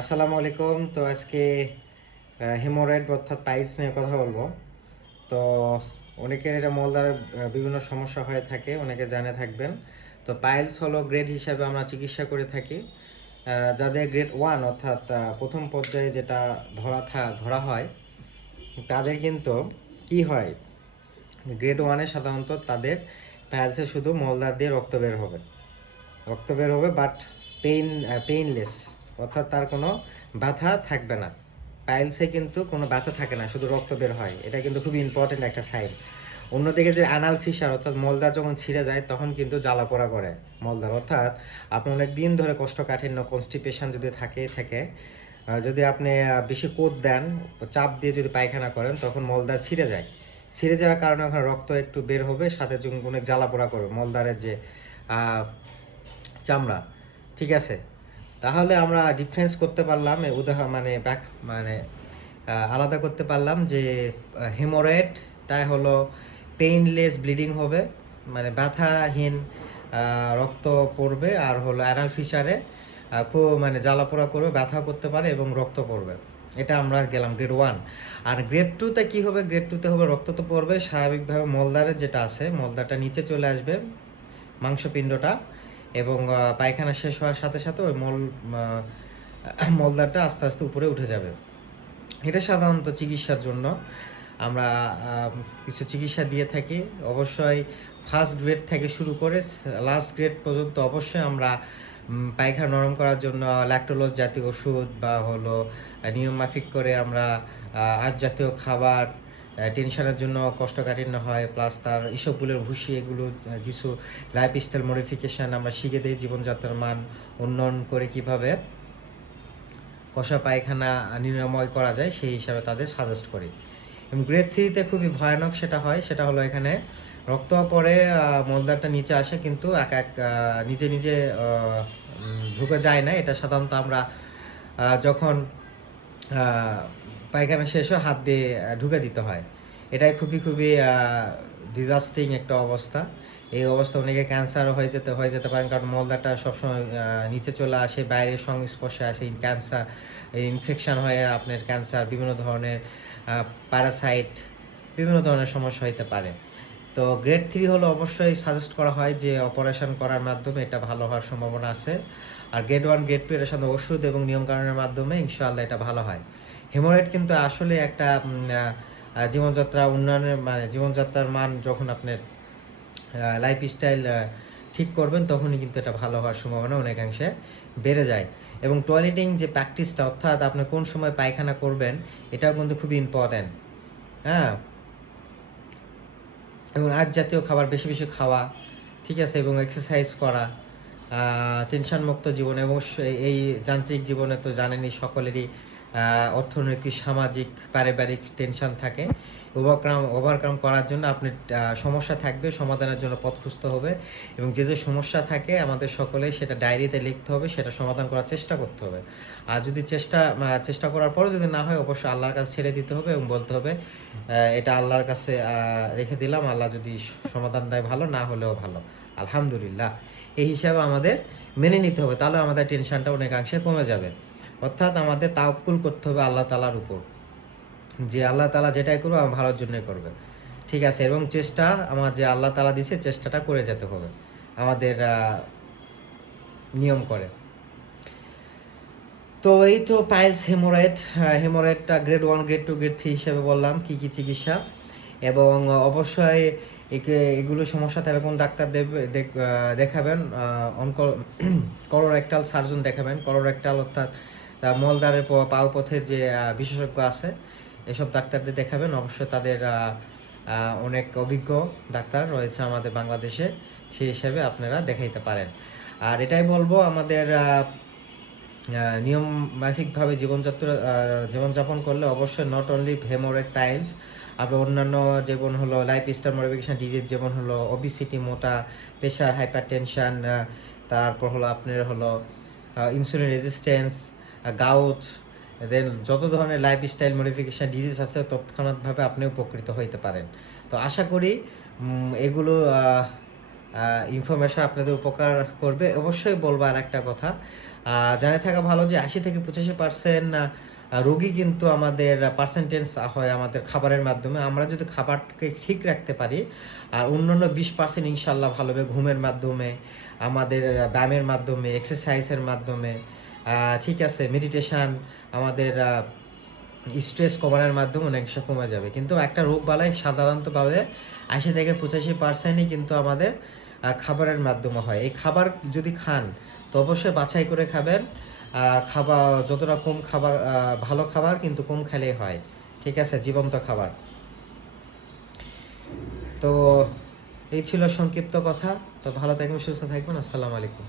আসসালামু আলাইকুম। তো আজকে হেমোরয়েড অর্থাৎ পাইলস নিয়ে কথা বলবো। তো অনেকের এটা মলদ্বারের বিভিন্ন সমস্যা হয়ে থাকে, অনেকে জানে থাকবেন। তো পাইলস হলো গ্রেড হিসাবে আমরা চিকিৎসা করে থাকি। যাদের গ্রেড 1 অর্থাৎ প্রথম পর্যায়ে যেটা ধরা হয়, তাদের কিন্তু কি হয়, গ্রেড 1-এ সাধারণত তাদের পাইলসে শুধু মলদ্বার দিয়ে রক্ত বের হবে বাট পেইনলেস, অর্থাৎ তার কোনো ব্যথা থাকবে না। পাইলসে কিন্তু কোনো ব্যথা থাকে না, শুধু রক্ত বের হয়। এটা কিন্তু খুবই ইম্পর্টেন্ট একটা সাইন। অন্যদিকে যে অ্যানাল ফিশার অর্থাৎ মলদ্বার যখন ছিঁড়ে যায় তখন কিন্তু জ্বালাপোড়া করে মলদ্বার, অর্থাৎ আপনি অনেক দিন ধরে কোষ্ঠকাঠিন্য কনস্টিপেশন যদি থাকে, যদি আপনি বেশি কোদ দেন, চাপ দিয়ে যদি পায়খানা করেন, তখন মলদ্বার ছিঁড়ে যাওয়ার কারণে ওখানে রক্ত একটু বের হবে, সাথে অনেক জ্বালাপোড়া করবে মলদ্বারের যে চামড়া। ঠিক আছে, তাহলে আমরা ডিফারেন্স করতে পারলাম, উদাহরণ আলাদা করতে পারলাম যে হেমোরয়েডটাই হলো পেইনলেস ব্লিডিং হবে, মানে ব্যথাহীন রক্ত পড়বে। আর হলো অ্যানাল ফিশারে খুব জ্বালাপোড়া করবে, ব্যথা করতে পারে এবং রক্ত পড়বে। এটা আমরা গেলাম গ্রেড 1। আর গ্রেড 2-তে কী হবে? গ্রেড 2-তে হবে রক্ত তো পড়বে স্বাভাবিকভাবে, মলদ্বারের যেটা আছে মলদ্বারটা নিচে চলে আসবে, মাংসপিণ্ডটা, এবং পায়খানা শেষ হওয়ার সাথে সাথে ওই মলদ্বারটা আস্তে আস্তে উপরে উঠে যাবে। এটা সাধারণত চিকিৎসার জন্য আমরা কিছু চিকিৎসা দিয়ে থাকি। অবশ্যই ফার্স্ট গ্রেড থেকে শুরু করে লাস্ট গ্রেড পর্যন্ত অবশ্যই আমরা পায়খানা নরম করার জন্য ল্যাকটোলোজ জাতীয় ওষুধ বা হলো নিয়মমাফিক করে আমরা আঁশ জাতীয় খাবার, টেনশনের জন্য কোষ্ঠকাঠিন্য হয়, প্লাস তার ইসবগুলের ভুসি, এগুলো কিছু লাইফস্টাইল মডিফিকেশান আমরা শিখে দিই, জীবনযাত্রার মান উন্নয়ন করে কিভাবে কষা পায়খানা নিরাময় করা যায় সেই হিসাবে তাদের সাজেস্ট করি। এবং গ্রেড 3-তে খুবই ভয়ানক সেটা হলো এখানে রক্ত পরে মলদ্বারটা নিচে আসে, কিন্তু নিজে নিজে ঢুকে যায় না। এটা সাধারণত আমরা যখন পায়খানা শেষ হয় হাত দিয়ে ঢুকে দিতে হয়। এটাই খুবই খুবই ডিজাস্টিং একটা অবস্থা। এই অবস্থা অনেকে ক্যান্সারও হয়ে যেতে পারেন, কারণ মলদ্বারটা সবসময় নিচে চলে আসে, বাইরের সংস্পর্শে আসে, ক্যান্সার ইনফেকশান হয়ে আপনার ক্যান্সার, বিভিন্ন ধরনের প্যারাসাইট, বিভিন্ন ধরনের সমস্যা হতে পারে। তো গ্রেড 3 হলো অবশ্যই সাজেস্ট করা হয় যে অপারেশন করার মাধ্যমে এটা ভালো হওয়ার সম্ভাবনা আছে। আর গ্রেড 1 গ্রেড 2 এর সাথে ওষুধ এবং নিয়মকানুনের মাধ্যমে ইনশাআল্লাহ এটা ভালো হয়। হেমোরয়েড কিন্তু আসলে একটা জীবনযাত্রার মান যখন আপনার লাইফস্টাইল ঠিক করবেন, তখনই কিন্তু এটা ভালো হওয়ার সম্ভাবনা অনেকাংশে বেড়ে যায়। এবং টয়লেটিং যে প্র্যাকটিসটা, অর্থাৎ আপনি কোন সময় পায়খানা করবেন, এটাও কিন্তু খুবই ইম্পর্ট্যান্ট। হ্যাঁ, এবং আঁশ জাতীয় খাবার বেশি বেশি খাওয়া, ঠিক আছে, এবং এক্সারসাইজ করা, টেনশনমুক্ত জীবন। এবং এই যান্ত্রিক জীবনে তো জানেনই সকলেরই অর্থনৈতিক, সামাজিক, পারিবারিক টেনশন থাকে। ওভারকাম করার জন্য আপনি সমস্যা থাকবে, সমাধানের জন্য পথ খুঁজতে হবে। এবং যে সমস্যা থাকে আমাদের সকলেই সেটা ডায়েরিতে লিখতে হবে, সেটা সমাধান করার চেষ্টা করতে হবে। আর যদি চেষ্টা করার পরও যদি না হয়, অবশ্যই আল্লাহর কাছে ছেড়ে দিতে হবে এবং বলতে হবে এটা আল্লাহর কাছে রেখে দিলাম, আল্লাহ যদি সমাধান দেয় ভালো, না হলেও ভালো, আলহামদুলিল্লাহ। এই হিসাবে আমাদের মেনে নিতে হবে, তাহলে আমাদের টেনশনটা অনেকাংশে কমে যাবে। অর্থাৎ আমাদের তাওয়াক্কুল করতে হবে আল্লাহ তাআলার উপর, যে আল্লাহ তাআলা যেটাই করবে আমার ভালোর জন্যই করবে। ঠিক আছে, এবং চেষ্টা আমার যে আল্লাহ তাআলা দিছে, চেষ্টাটা করে যেতে হবে আমাদের নিয়ম করে। তো এই তো পাইলস, হেমোরয়েডটা গ্রেড 1 গ্রেড 2 গ্রেড 3 হিসেবে বললাম কী কী চিকিৎসা। এবং অবশ্যই এগুলো সমস্যা তাহলে কোন ডাক্তার দেখাবেন? কলোরেক্টাল সার্জন দেখাবেন। কলোরেক্টাল অর্থাৎ মলদ্বারের পাওপথের যে বিশেষজ্ঞ আছে, এসব ডাক্তারদের দেখাবেন। অবশ্যই তাদের অনেক অভিজ্ঞ ডাক্তার রয়েছে আমাদের বাংলাদেশে, সেই হিসাবে আপনারা দেখাইতে পারেন। আর এটাই বলবো, আমাদের নিয়মমাফিকভাবে জীবনযাপন করলে অবশ্যই নট অনলি হেমোরয়েড পাইলস, আবার অন্যান্য যেমন হলো লাইফস্টাইল মডিফিকেশান ডিজিজ, যেমন হলো ওবিসিটি, মোটা, প্রেশার, হাইপারটেনশান, তারপর হলো আপনার হলো ইনসুলিন রেজিস্ট্যান্স, গাউট, দেন যত ধরনের লাইফস্টাইল মডিফিকেশান ডিজিজ আছে, তৎক্ষণাৎভাবে আপনি উপকৃত হইতে পারেন। তো আশা করি এগুলো ইনফরমেশন আপনাদের উপকার করবে। অবশ্যই বলবো আর একটা কথা, জানে থাকা ভালো যে 80 থেকে 85% রোগী কিন্তু আমাদের পার্সেন্টেজ হয় আমাদের খাবারের মাধ্যমে। আমরা যদি খাবারকে ঠিক রাখতে পারি আর অন্যান্য 20% ইনশাল্লাহ ভালো হবে ঘুমের মাধ্যমে, আমাদের ব্যায়ামের মাধ্যমে, এক্সারসাইজের মাধ্যমে, ঠিক আছে, মেডিটেশান, আমাদের স্ট্রেস কমানোর মাধ্যমে অনেক কিছু কমে যাবে। কিন্তু একটা রোগ বালাই সাধারণতভাবে 80 থেকে 85%ই কিন্তু আমাদের খাবারের মাধ্যমে হয়। এই খাবার যদি খান তো অবশ্যই বাছাই করে খাবেন। খাবার যতটা কম খাবার, ভালো খাবার কিন্তু কম খেলেই হয়, ঠিক আছে, জীবন্ত খাবার। তো এই ছিল সংক্ষিপ্ত কথা। তো ভালো থাকবেন, সুস্থ থাকবেন। আসসালামু আলাইকুম।